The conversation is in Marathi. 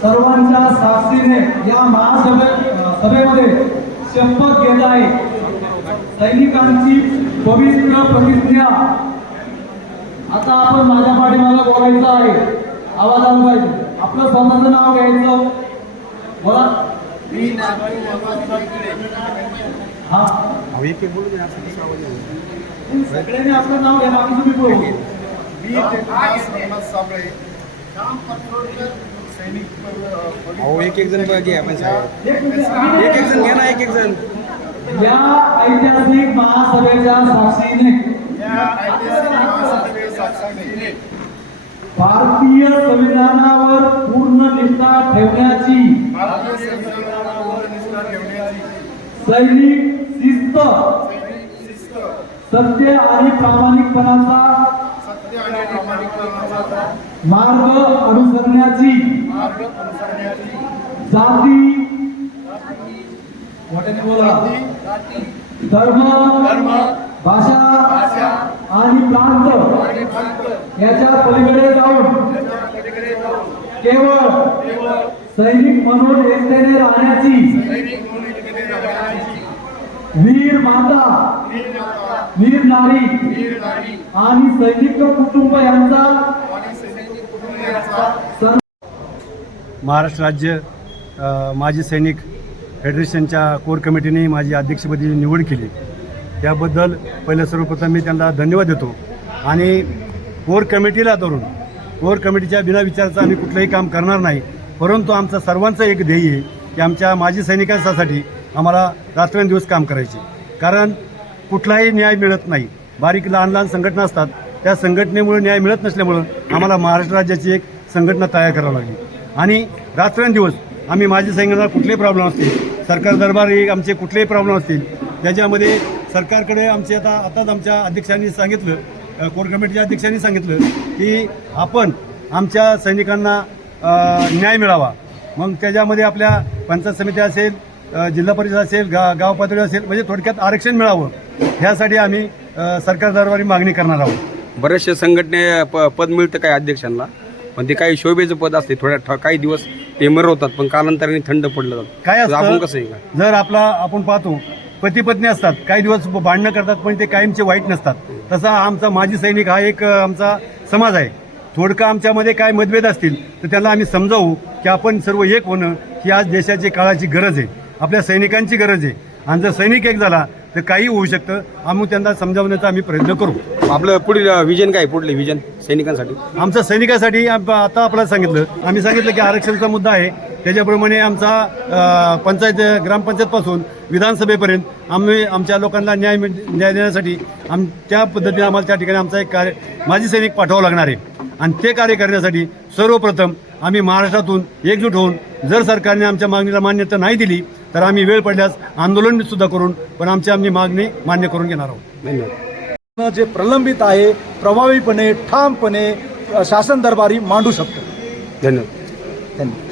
सर्वांच्या साक्षीने या महासभे सभेमध्ये शपथ घेत आहे. सैनिकांची पवित्र प्रतिज्ञा. आता आपण माझ्या पाठीमागे बोलायचं आहे. आवाज आला पाहिजे. आपलं स्वतःचं नाव घ्यायचं. बोला. मी नागरी नवाब इकडे हा. सगळ्यांनी आपलं नाव घ्या बाकी तुम्ही बोलू. मी अहो एक एक जण घ्या आपण साहेब. एक. एक जण घ्या ना एक एक जण. या ऐतिहासिक महासभेच्या साक्षीने. या ऐतिहासिक महासभेच्या साक्षीने भारतीय संविधानावर पूर्ण निष्ठा ठेवण्याची. भारतीय संविधानावर निष्ठा ठेवण्याची सैनिक शिस्त सैनिक शिस्त. सत्य आणि प्रामाणिकपणाचा. सत्य आणि प्रामाणिकपणाचा. मार्ग अनुसरण्याची. जाती. धर्म. धर्म. भाषा. आणि प्रांत. याच्या पलीकडे जाऊन. केवळ केवळ सैनिक म्हणून एकतेने राहण्याची. वीर माता. वीर नारी. आणि सैनिक कुटुंब यांचा आणि सैनिक कुटुंबियांचा सर्व महाराष्ट्र राज्य माजी सैनिक फेडरेशनच्या कोर कमिटीने माझी अध्यक्षपदी निवड केली. त्याबद्दल पहिलं सर्वप्रथम मी त्यांना धन्यवाद देतो. आणि कोर कमिटीला धरून कोर कमिटीच्या बिना विचाराचं आम्ही कुठलंही काम करणार नाही. परंतु आमचं सर्वांचं एक ध्येय आहे की आमच्या माजी सैनिकांसाठी आम्हाला रात्रंदिवस काम करायचे. कारण कुठलाही न्याय मिळत नाही. बारीक लहान लहान संघटना असतात. त्या संघटनेमुळे न्याय मिळत नसल्यामुळं आम्हाला महाराष्ट्र राज्याची एक संघटना तयार करावी लागली. आणि रात्रंदिवस आम्ही माझी सैनिकांना कुठलेही प्रॉब्लेम असतील सरकार दरबारी आमचे कुठलेही प्रॉब्लेम असतील त्याच्यामध्ये सरकारकडे आमचे आता आताच आमच्या अध्यक्षांनी सांगितलं कोर कमिटीच्या अध्यक्षांनी सांगितलं की आपण आमच्या सैनिकांना न्याय मिळावा. मग त्याच्यामध्ये आपल्या पंचायत समिती असेल जिल्हा परिषद असेल गा गाव पातळी असेल म्हणजे थोडक्यात आरक्षण मिळावं. ह्यासाठी आम्ही सरकार दरबारी मागणी करणार आहोत. बरेचशा संघटने प पद मिळतं काही अध्यक्षांना पण ते काही शोभेचं पद असते. थोड्या काही दिवस ते मिरवतात पण कालांतराने थंड पडलं जातं. काय आपण कसं आहे का? जर आपला आपण पाहतो पती पत्नी असतात काही दिवस भांडणं करतात पण ते कायमचे वाईट नसतात. तसा आमचा माजी सैनिक हा एक अ, आमचा समाज आहे. थोडकं आमच्यामध्ये काय मतभेद असतील तर त्याला आम्ही समजावू की आपण सर्व एक होणं ही आज देशाची काळाची गरज आहे. आपल्या सैनिकांची गरज आहे. आणि जर सैनिक एक झाला तर काही होऊ शकतं. आम्ही त्यांना समजावण्याचा आम्ही प्रयत्न करू. आपलं पुढील विजन काय पुढले विजन सैनिकांसाठी? आमचं सैनिकासाठी आप- आता आपल्याला सांगितलं आम्ही सांगितलं की आरक्षणाचा मुद्दा आहे. त्याच्याप्रमाणे आमचा अ, पंचायत ग्रामपंचायतपासून विधानसभेपर्यंत आम्ही आमच्या लोकांना न्याय मिळ- न्याय देण्यासाठी आम त्या पद्धतीने आम्हाला त्या ठिकाणी आमचा एक कार्य माजी सैनिक पाठवावं लागणार आहे. आणि ते कार्य करण्यासाठी सर्वप्रथम आम्ही महाराष्ट्रातून एकजूट होऊन जर सरकारने आमच्या मागणीला मान्यता नाही दिली तर आम्ही वेळ पडल्यास आंदोलन सुद्धा करून पण आमची आम्ही मागणी मान्य करून घेणार आहोत. धन्यवाद. जे प्रलंबित आहे प्रभावीपणे ठामपणे शासन दरबारी मांडू शकतो. धन्यवाद. धन्यवाद.